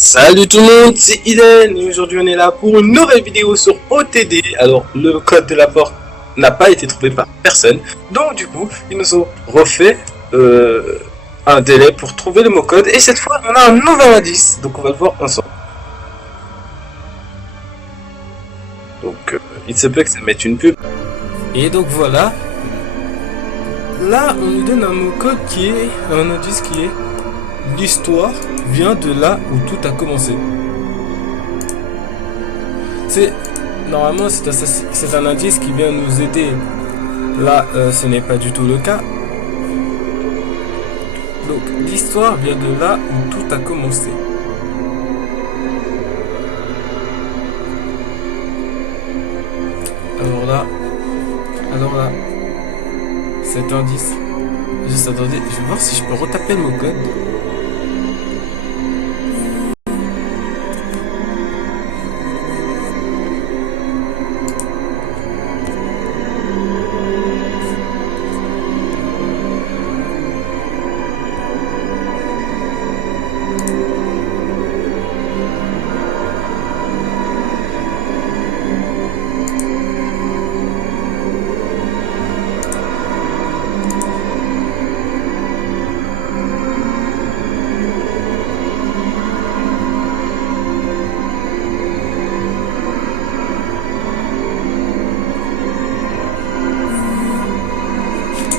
Salut tout le monde, c'est Iden et aujourd'hui on est là pour une nouvelle vidéo sur OTD. Alors le code de la porte n'a pas été trouvé par personne, donc du coup ils nous ont refait un délai pour trouver le mot code et cette fois on a un nouvel indice, donc on va le voir ensemble. Donc il se peut que ça mette une pub. Et donc voilà, là on nous donne un mot code qui est un indice qui est l'histoire vient de là où tout a commencé. Normalement c'est un indice qui vient nous aider. Là ce n'est pas du tout le cas. Donc l'histoire vient de là où tout a commencé. Alors là, cet indice. Juste attendez, je vais voir si je peux retaper le mot code.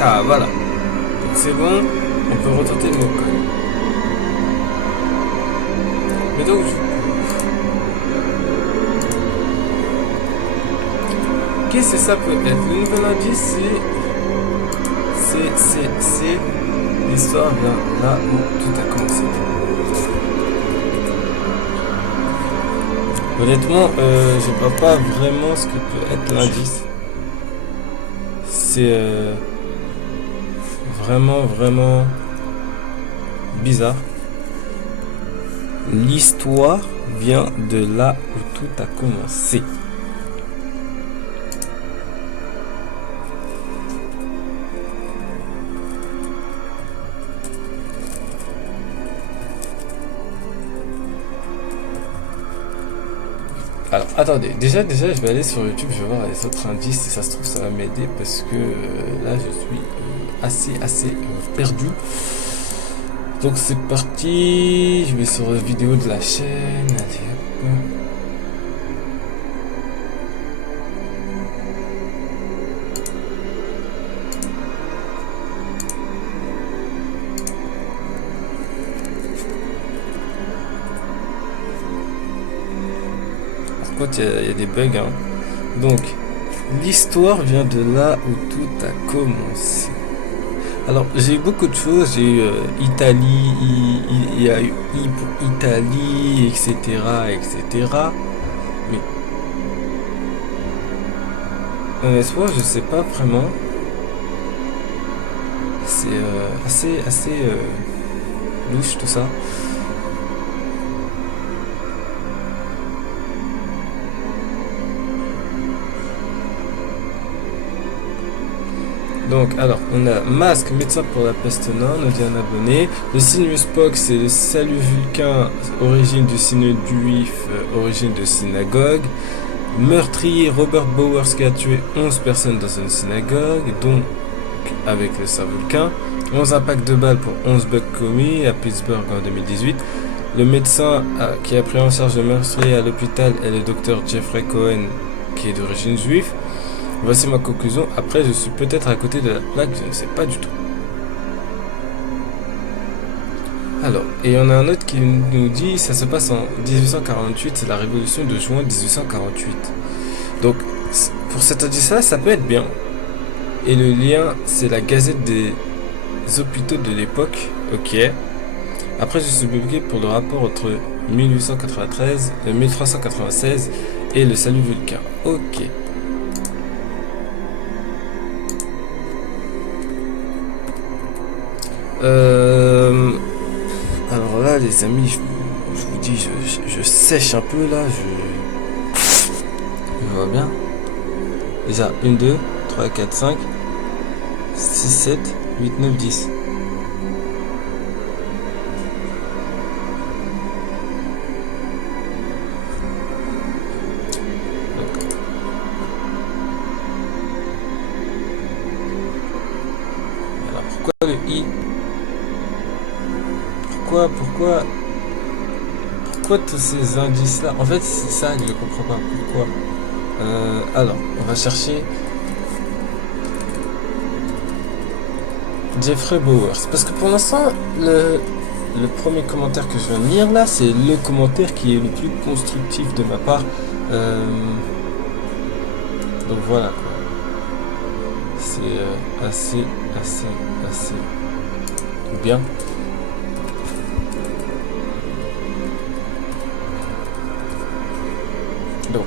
Ah voilà, donc c'est bon, on peut retenter le mot code. Mais donc qu'est-ce que ça peut être? Le nouvel indice c'est l'histoire vient là où tout a commencé. Honnêtement, je vois pas vraiment ce que peut être l'indice. C'est vraiment bizarre. L'histoire vient de là où tout a commencé. Alors attendez, déjà je vais aller sur YouTube, je vais voir les autres indices, si ça se trouve ça va m'aider parce que là je suis assez perdu. Donc c'est parti, je vais sur la vidéo de la chaîne, allez hop. Par contre il y a des bugs hein. Donc l'histoire vient de là où tout a commencé. Alors j'ai eu beaucoup de choses, j'ai eu Italie, il y a eu I pour Italie, etc. Mais honnêtement je sais pas vraiment. C'est assez louche tout ça. Donc, alors, on a masque, médecin pour la peste noire, nous dit un abonné. Le Sinus Pox, c'est le salut vulcain, origine du signe juif, origine de synagogue. Meurtrier, Robert Bowers qui a tué 11 personnes dans une synagogue, donc avec le saint vulcain. 11 impacts de balles pour 11 bugs commis à Pittsburgh en 2018. Le médecin qui a pris en charge le meurtrier à l'hôpital est le docteur Jeffrey Cohen, qui est d'origine juive. Voici ma conclusion. Après, je suis peut-être à côté de la plaque, je ne sais pas du tout. Alors, et on a un autre qui nous dit, ça se passe en 1848, c'est la révolution de juin 1848. Donc, pour cet indice-là, ça peut être bien. Et le lien, c'est la gazette des hôpitaux de l'époque. Ok. Après, je suis bloqué pour le rapport entre 1893, 1396 et le salut vulcain. Ok. Alors là les amis, je vous dis, je sèche un peu là, je vois bien. Déjà 1, 2, 3, 4, 5, 6, 7, 8, 9, 10. pourquoi tous ces indices-là? En fait, c'est ça que je comprends pas. Pourquoi? Alors, on va chercher Jeffrey Bowers. Parce que pour l'instant, le premier commentaire que je viens de lire là, c'est le commentaire qui est le plus constructif de ma part. Donc voilà quoi. C'est assez bien. Donc.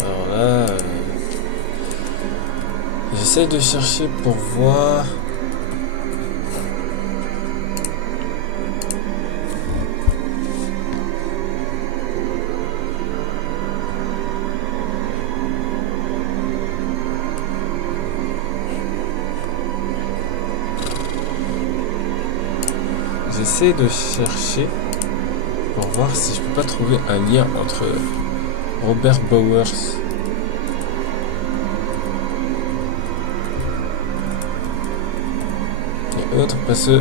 Alors là, j'essaie de chercher pour voir. J'essaie de chercher pour voir si je peux pas trouver un lien entre Robert Bowers et autres, parce que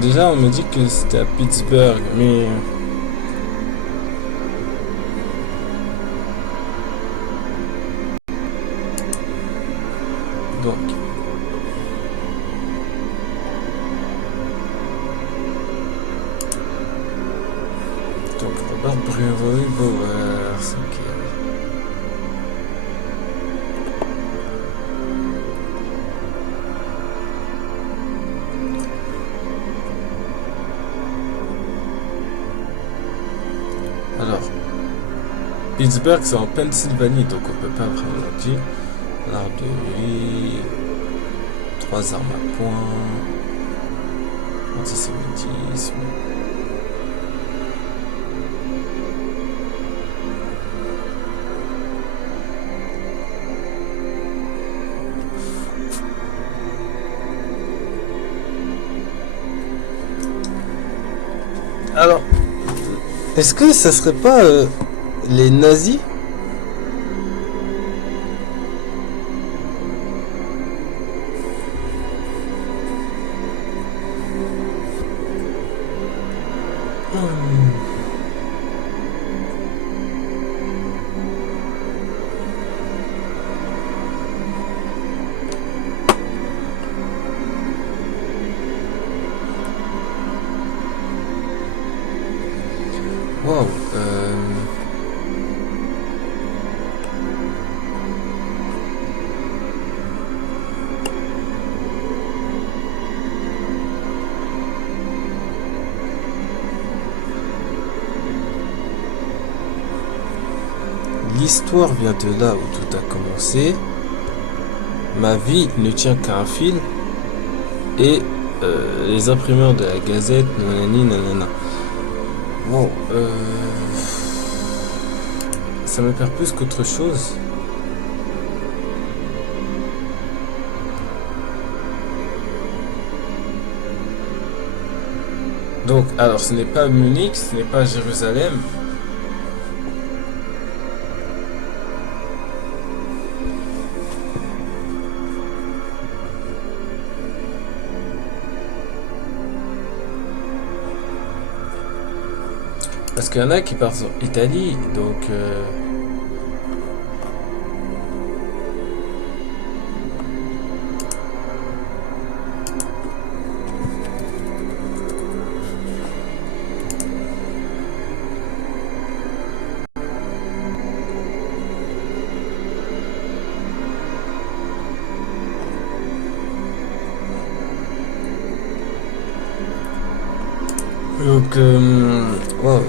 déjà on me dit que c'était à Pittsburgh, mais donc Robert Brewery Bowers, ok. Alors, Pittsburgh c'est en Pennsylvanie, donc on peut pas vraiment dire. L'art de vie, 3 armes à poing, antisémitisme. Alors, est-ce que ça serait pas les nazis? Wow. L'histoire vient de là où tout a commencé. Ma vie ne tient qu'à un fil. Et les imprimeurs de la Gazette, nanani, nanana. Bon, ça me perd plus qu'autre chose. Donc, alors, ce n'est pas Munich, ce n'est pas Jérusalem. Parce qu'il y en a qui partent en Italie, donc... Donc, Wow,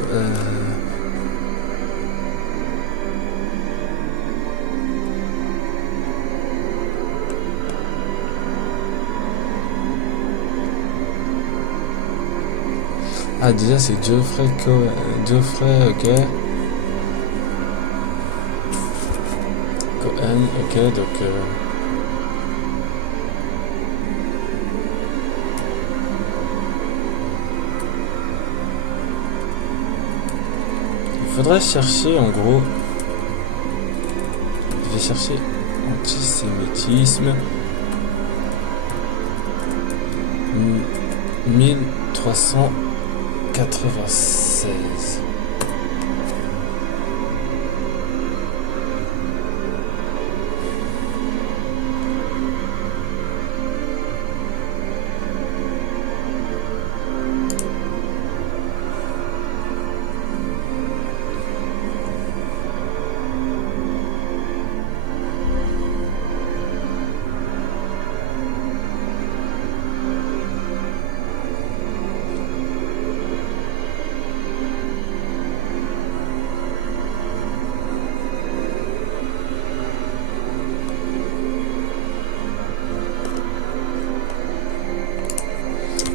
ah, déjà c'est Geoffrey Geoffrey, ok. Cohen, ok, donc il faudrait chercher en gros. Je vais chercher antisémitisme 1396.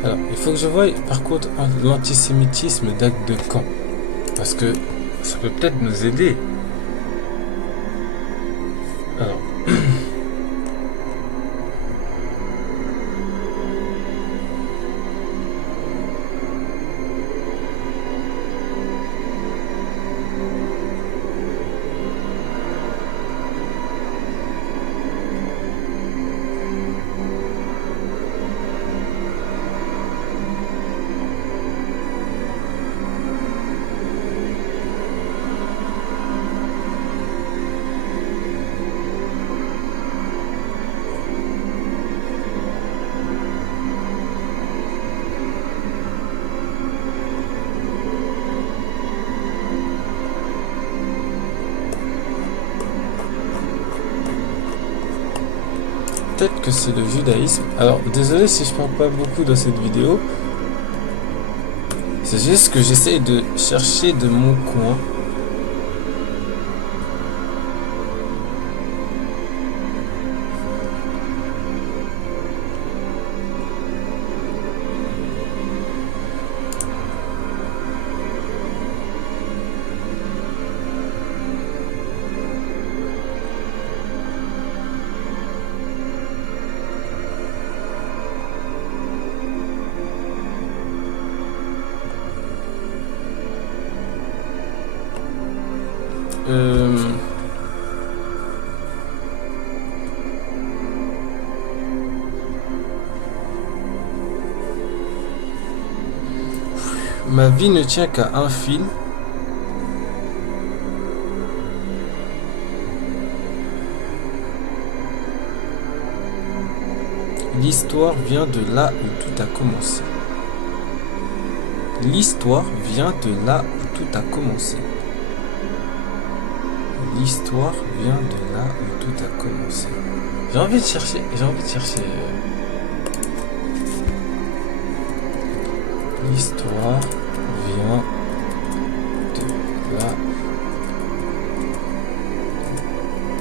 Alors, il faut que je voie par contre l'antisémitisme date de quand? Parce que ça peut peut-être nous aider. Alors, peut-être que c'est le judaïsme. Alors, désolé si je parle pas beaucoup dans cette vidéo. C'est juste que j'essaye de chercher de mon coin. Ma vie ne tient qu'à un fil. L'histoire vient de là où tout a commencé. L'histoire vient de là où tout a commencé. L'histoire vient de là où tout a commencé. J'ai envie de chercher. L'histoire vient de là où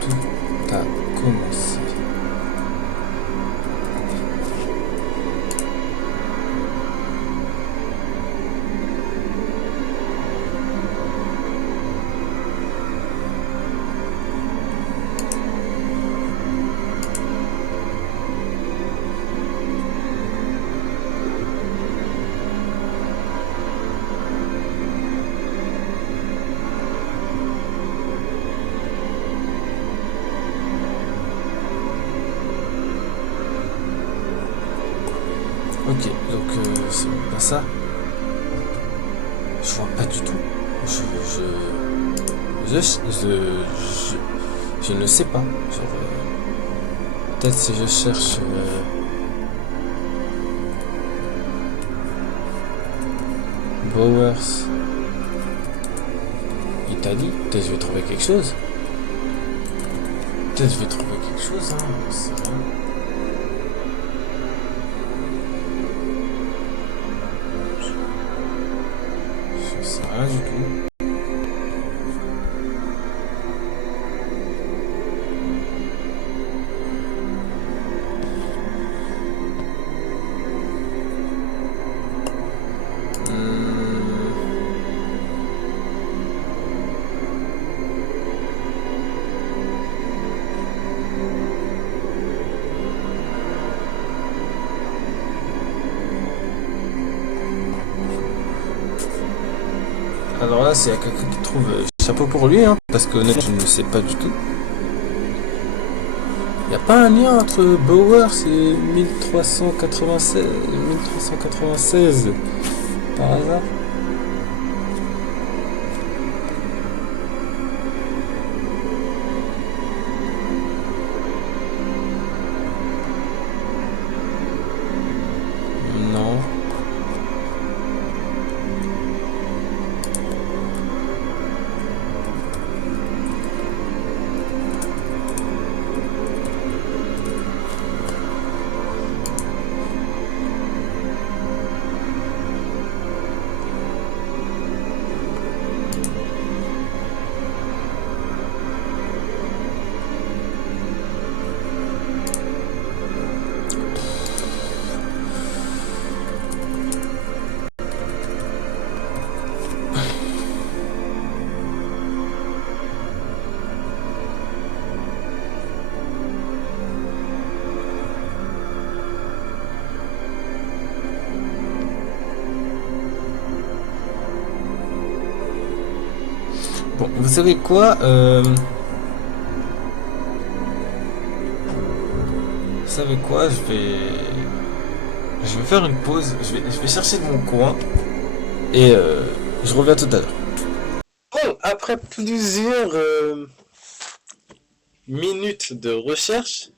tout a commencé. Ok, donc c'est pas ça. Je vois pas du tout. Je ne sais pas. Genre, peut-être si je cherche Bowers Italie, peut-être je vais trouver quelque chose. Hein, c'est rien. Rien du tout. Hmm. Alors là, s'il y a quelqu'un qui trouve chapeau pour lui, hein, parce que honnêtement, je ne le sais pas du tout. Il n'y a pas un lien entre Bauer et 1396 par hasard? Non. Bon, vous savez quoi Vous savez quoi je vais faire une pause. Je vais chercher de mon coin et je reviens tout à l'heure. Bon, après plusieurs minutes de recherche,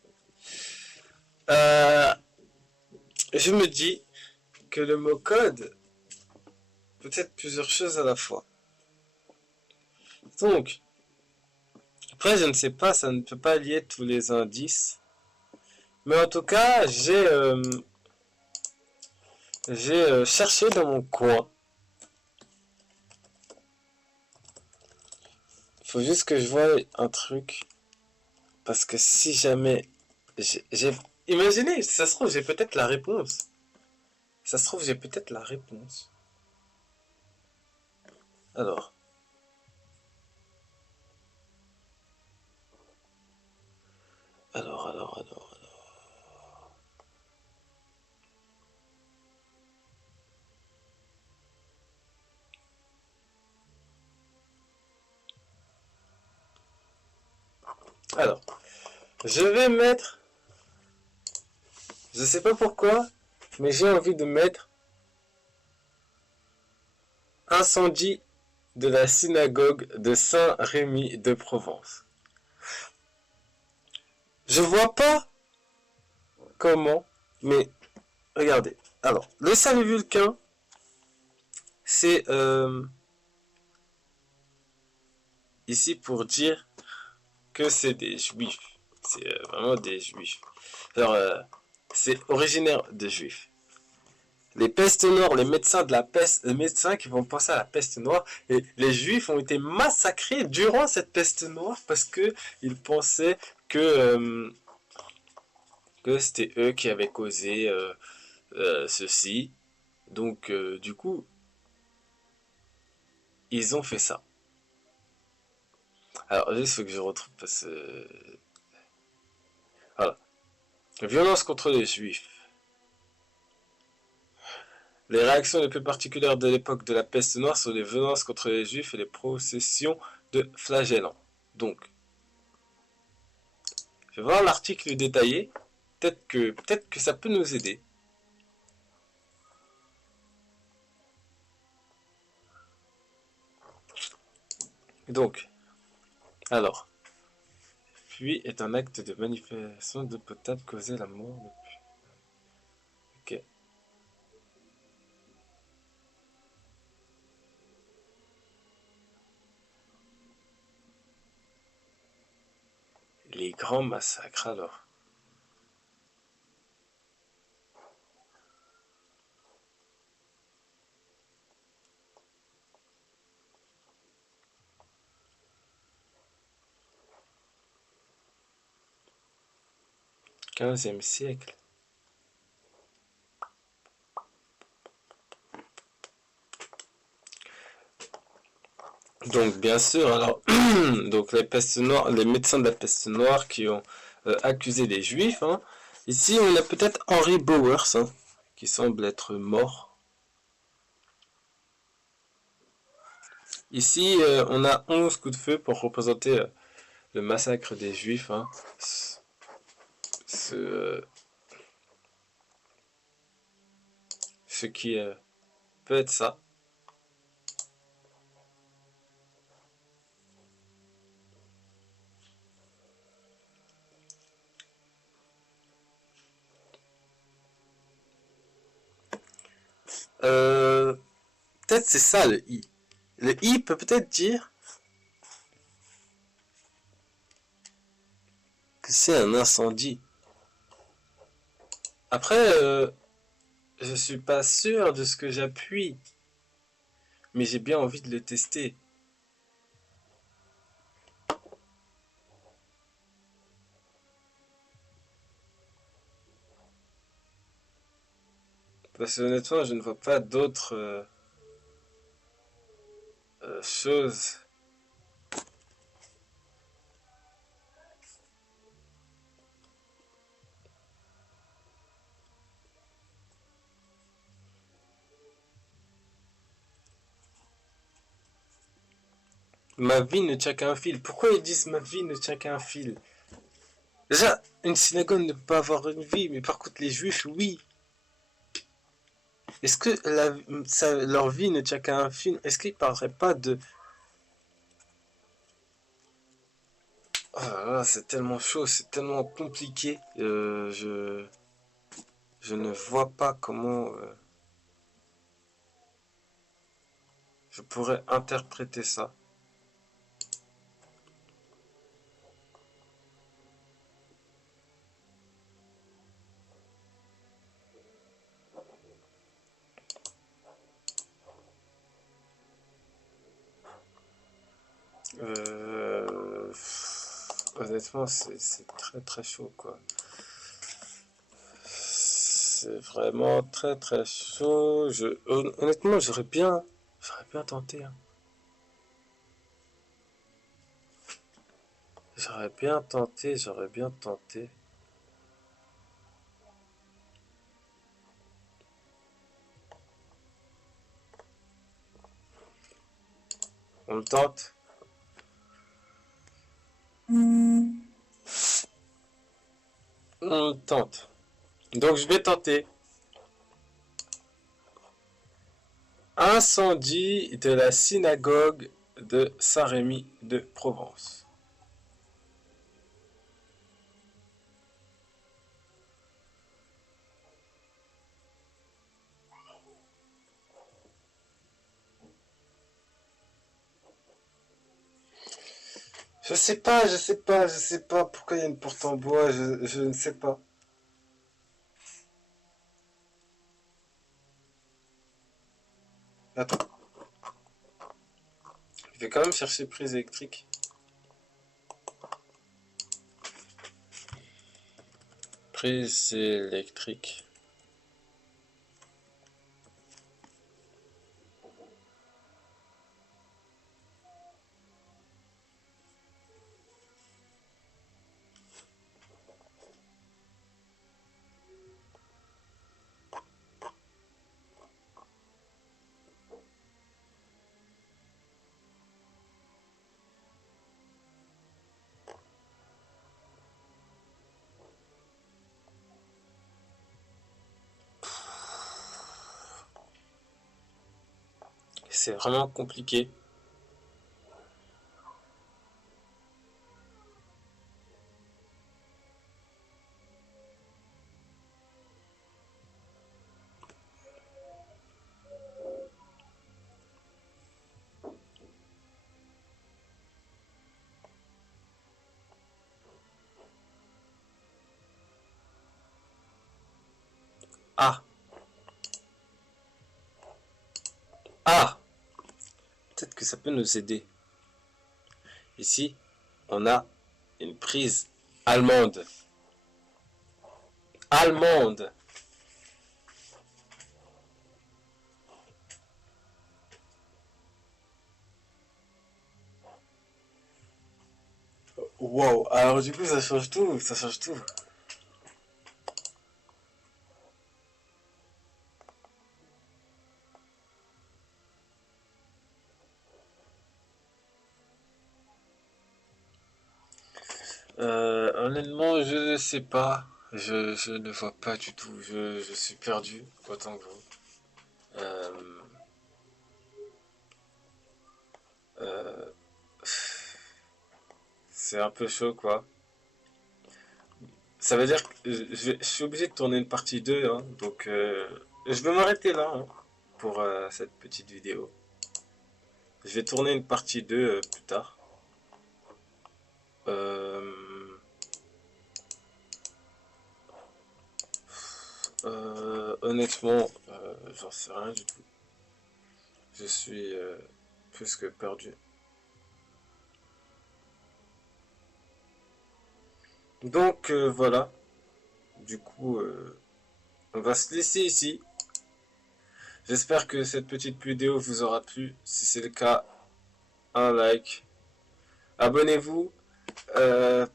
euh, je me dis que le mot code peut être plusieurs choses à la fois. Donc, après, je ne sais pas, ça ne peut pas lier tous les indices. Mais en tout cas, j'ai cherché dans mon coin. Il faut juste que je voie un truc. Parce que si jamais... Imaginez, ça se trouve, j'ai peut-être la réponse. Ça se trouve, j'ai peut-être la réponse. Alors. Alors. Alors. Je vais mettre... Je sais pas pourquoi, mais j'ai envie de mettre incendie de la synagogue de Saint-Rémy de Provence. Je vois pas comment, mais regardez. Alors, le salut Vulcain, c'est ici pour dire que c'est des juifs. C'est vraiment des juifs. Alors, c'est originaire de juifs. Les pestes noires, les médecins de la peste, les médecins qui vont penser à la peste noire, et les juifs ont été massacrés durant cette peste noire parce que ils pensaient que c'était eux qui avaient causé ceci. Donc, du coup, ils ont fait ça. Alors, juste, il faut que je retrouve parce que... Voilà. Violence contre les juifs. Les réactions les plus particulières de l'époque de la peste noire sont les violences contre les juifs et les processions de flagellants. Donc, je vais voir l'article détaillé. Peut-être que ça peut nous aider. Donc, alors, puis est un acte de manipulation d'eau potable causé la mort de... Ok. Les grands massacres, alors. 15e siècle. Donc bien sûr, alors donc les pestes noires, les médecins de la peste noire qui ont accusé les juifs. Hein. Ici, on a peut-être Henry Bowers, hein, qui semble être mort. Ici, on a 11 coups de feu pour représenter le massacre des juifs. Hein. Ce qui peut être ça. Peut-être c'est ça le I. Le I peut peut-être dire que c'est un incendie. Après, je suis pas sûr de ce que j'appuie, mais j'ai bien envie de le tester. Parce que honnêtement, je ne vois pas d'autres choses. Ma vie ne tient qu'à un fil. Pourquoi ils disent ma vie ne tient qu'à un fil? Déjà, une synagogue ne peut pas avoir une vie, mais par contre les juifs, oui. Est-ce que leur vie ne tient qu'à un fil? Est-ce qu'ils ne parleraient pas de... Oh là là, c'est tellement chaud, c'est tellement compliqué. Je ne vois pas comment je pourrais interpréter ça. Euh, Honnêtement, c'est très très chaud, quoi. C'est vraiment très très chaud. Honnêtement, j'aurais bien tenté. Hein. J'aurais bien tenté. On le tente. On le tente. Donc je vais tenter. Incendie de la synagogue de Saint-Rémy de Provence. Je sais pas pourquoi il y a une porte en bois, je ne sais pas. Attends, je vais quand même chercher prise électrique. Prise électrique. C'est vraiment compliqué. Ah, ah, peut-être que ça peut nous aider. Ici, on a une prise allemande. Allemande. Wow, alors du coup ça change tout, ça change tout. Honnêtement, je ne sais pas. Je ne vois pas du tout. Je suis perdu, autant que vous. Euh, euh, c'est un peu chaud, quoi. Ça veut dire que je suis obligé de tourner une partie 2, hein, donc je vais m'arrêter là hein, pour cette petite vidéo. Je vais tourner une partie 2 plus tard. Euh, honnêtement, j'en sais rien du tout. Je suis plus que perdu. Donc voilà, du coup, on va se laisser ici. J'espère que cette petite vidéo vous aura plu. Si c'est le cas, un like. Abonnez-vous,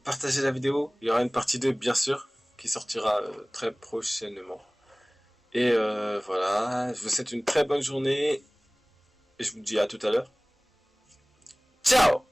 partagez la vidéo. Il y aura une partie 2 bien sûr, qui sortira très prochainement. Et voilà, je vous souhaite une très bonne journée. Et je vous dis à tout à l'heure. Ciao!